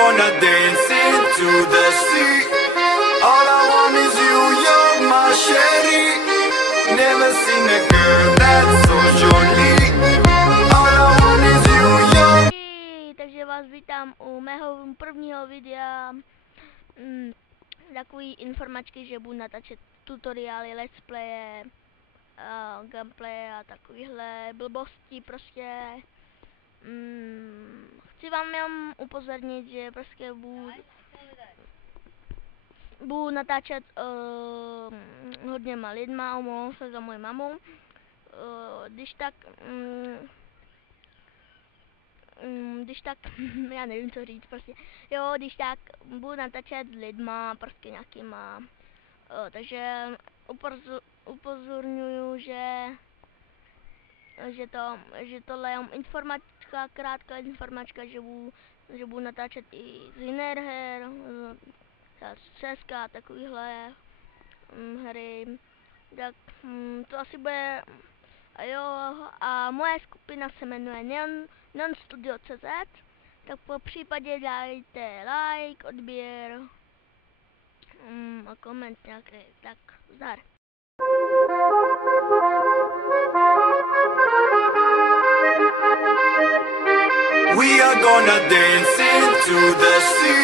gonna dance into the sea. All I want is you, you're my sherry. Never seen a girl that's so jolly. All I want is you, you're... Takže vás vítám u mého prvního videa. Takový informačky, že budu natáčet tutoriály, let's playe, gameplay a takovýhle blbosti prostě. Chci vám jenom upozornit, že prostě budu natáčet hodněma lidma, omlouvám se za moji mamu. Když tak, já nevím co říct prostě, jo, když tak budu natáčet s lidma, prostě nějakýma, takže upozorňuju, že tohle je informačka, krátká informačka, že budu natáčet i z jiných her, z CSK a takovýhle hry, tak to asi bude, a jo, a moje skupina se jmenuje NonStudio.cz, tak po případě dajte like, odběr a koment nějaký, tak zdar. We are gonna dance into the sea.